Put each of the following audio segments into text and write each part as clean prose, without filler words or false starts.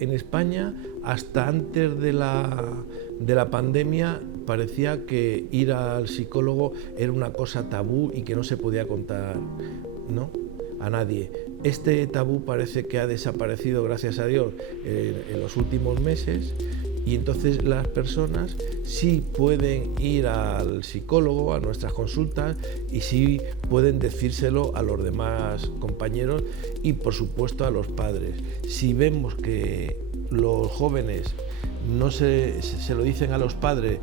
en España, hasta antes de la pandemia, parecía que ir al psicólogo era una cosa tabú y que no se podía contar, ¿no?, a nadie. Este tabú parece que ha desaparecido, gracias a Dios, en los últimos meses, y entonces las personas sí pueden ir al psicólogo, a nuestras consultas, y sí pueden decírselo a los demás compañeros y, por supuesto, a los padres. Si vemos que los jóvenes no se lo dicen a los padres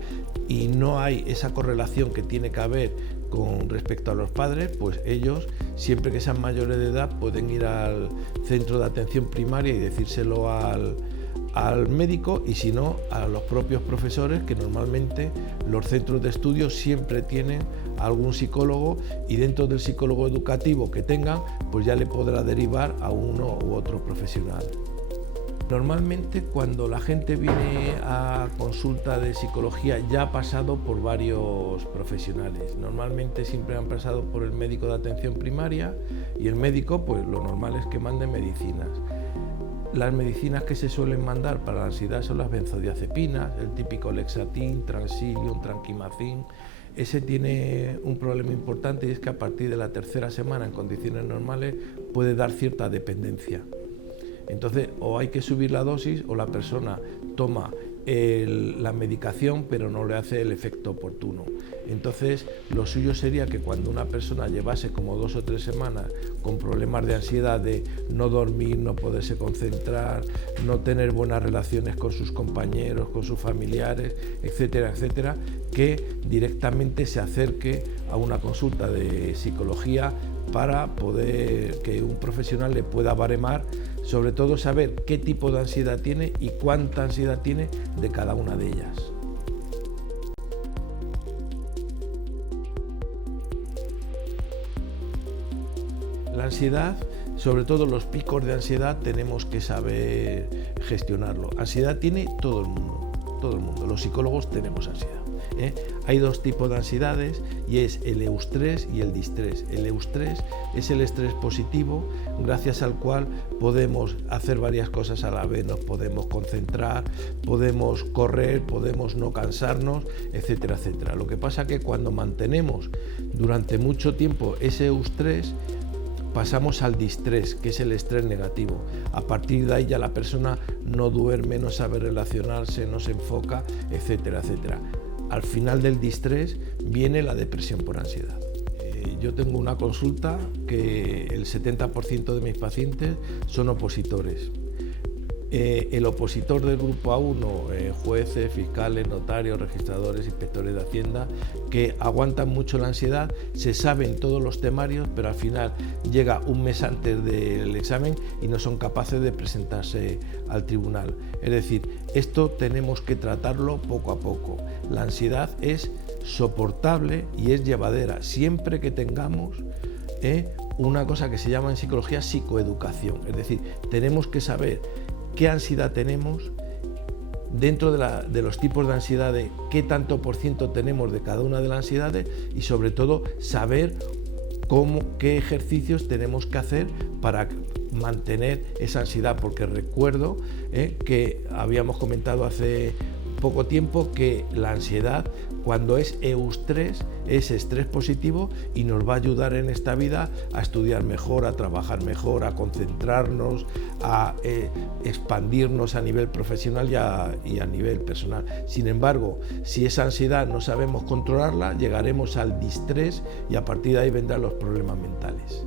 y no hay esa correlación que tiene que haber con respecto a los padres, pues ellos, siempre que sean mayores de edad, pueden ir al centro de atención primaria y decírselo al médico, y si no, a los propios profesores, que normalmente los centros de estudio siempre tienen algún psicólogo, y dentro del psicólogo educativo que tengan, pues ya le podrá derivar a uno u otro profesional. Normalmente, cuando la gente viene a consulta de psicología, ya ha pasado por varios profesionales. Normalmente siempre han pasado por el médico de atención primaria, y el médico, pues lo normal es que mande medicinas. Las medicinas que se suelen mandar para la ansiedad son las benzodiazepinas, el típico Lexatin, Transilium, Tranquimacin. Ese tiene un problema importante, y es que a partir de la tercera semana, en condiciones normales, puede dar cierta dependencia. Entonces, o hay que subir la dosis, o la persona toma la medicación pero no le hace el efecto oportuno. Entonces, lo suyo sería que cuando una persona llevase como 2 o 3 semanas con problemas de ansiedad, de no dormir, no poderse concentrar, no tener buenas relaciones con sus compañeros, con sus familiares, etcétera, etcétera, que directamente se acerque a una consulta de psicología para poder que un profesional le pueda baremar, sobre todo saber qué tipo de ansiedad tiene y cuánta ansiedad tiene de cada una de ellas. La ansiedad, sobre todo los picos de ansiedad, tenemos que saber gestionarlo. Ansiedad tiene todo el mundo. Los psicólogos tenemos ansiedad. Hay 2 tipos de ansiedades, y es el eustrés y el distrés. El eustrés es el estrés positivo, gracias al cual podemos hacer varias cosas a la vez, nos podemos concentrar, podemos correr, podemos no cansarnos, etcétera, etcétera. Lo que pasa es que cuando mantenemos durante mucho tiempo ese eustrés, pasamos al distrés, que es el estrés negativo. A partir de ahí ya la persona no duerme, no sabe relacionarse, no se enfoca, etcétera, etcétera. Al final del distrés viene la depresión por ansiedad. Yo tengo una consulta que el 70% de mis pacientes son opositores. El opositor del grupo A1, jueces, fiscales, notarios, registradores, inspectores de Hacienda, que aguantan mucho la ansiedad, se saben todos los temarios, pero al final llega un mes antes del examen y no son capaces de presentarse al tribunal. Es decir, esto tenemos que tratarlo poco a poco. La ansiedad es soportable y es llevadera, siempre que tengamos una cosa que se llama en psicología psicoeducación. Es decir, tenemos que saber qué ansiedad tenemos, dentro de los tipos de ansiedad, qué tanto por ciento tenemos de cada una de las ansiedades, y sobre todo saber qué ejercicios tenemos que hacer para mantener esa ansiedad, porque recuerdo que habíamos comentado hace poco tiempo que la ansiedad, cuando es eustrés, es estrés positivo, y nos va a ayudar en esta vida a estudiar mejor, a trabajar mejor, a concentrarnos, a expandirnos a nivel profesional y a nivel personal. Sin embargo, si esa ansiedad no sabemos controlarla, llegaremos al distrés, y a partir de ahí vendrán los problemas mentales.